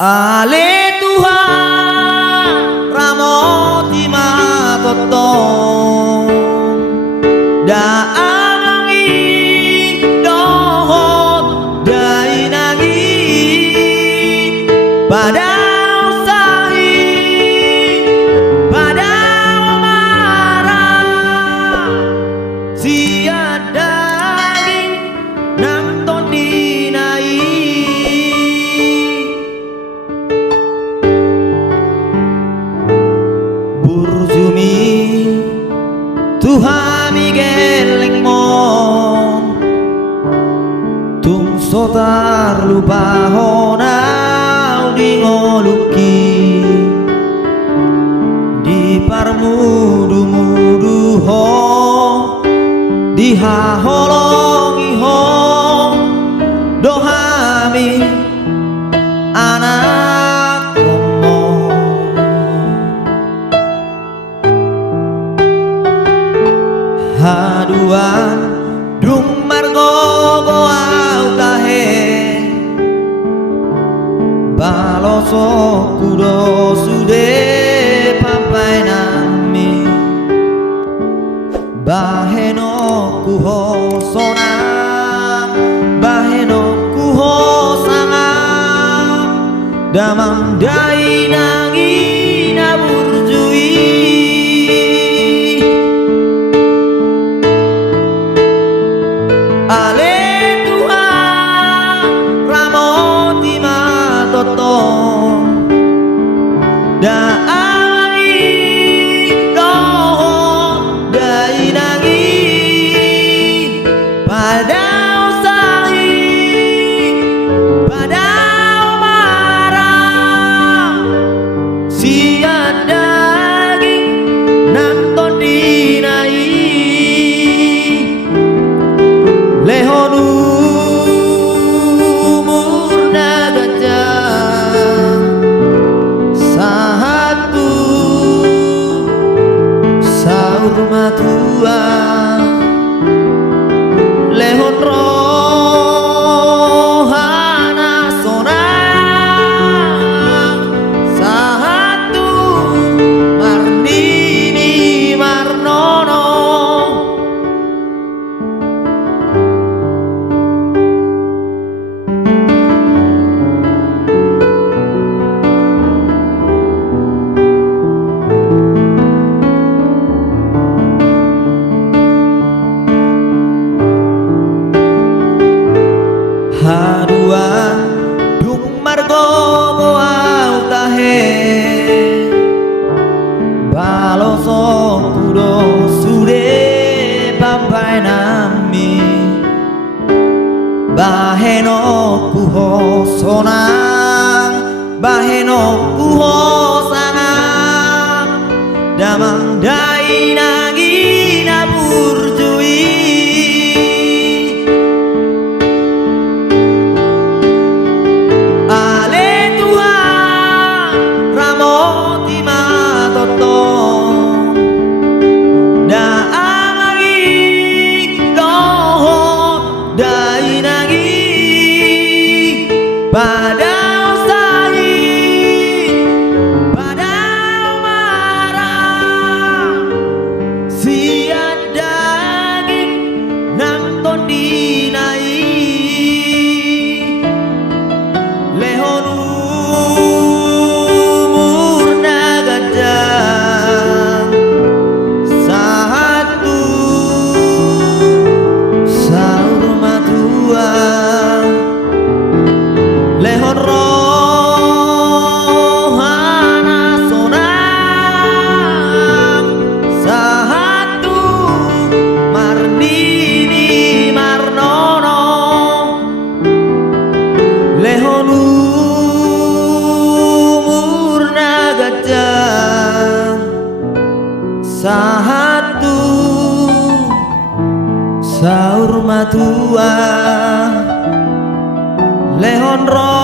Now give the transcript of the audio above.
Ale Tuhan ramoti matotong daangi dohot dainagi pada usahi pada marah siadaging nangton dinai burjumi Tuhan geleng mon tung sotar lupa honau di ngoluki di parmudu-mudu ho di haholongi ho dohami anak komo haduan dung margo goau tahe baloso kudo sude papai nami baheno kuho sonang baheno kuho sangam damam dai nangi naburjui Ale Tuhan ramoti matotong daangi dohot dainagi pada usahi pada marah siadaging nangton dinai lehonu murna gajah sahatu saur matua lehon rohana sonang sahatu marnini marnono haduan dung margo goau tahe baloso kudo sude papai nami baheno kuho sonang baheno kuho sangam damang dai nagi naburjui pada usahi pada marah siadaging nangton dinai lehonu murna gajah sahatu saur matua lehon rohana sonang sahatu marnini marnono lehonu murna gajah sahatu saur matua lehon roh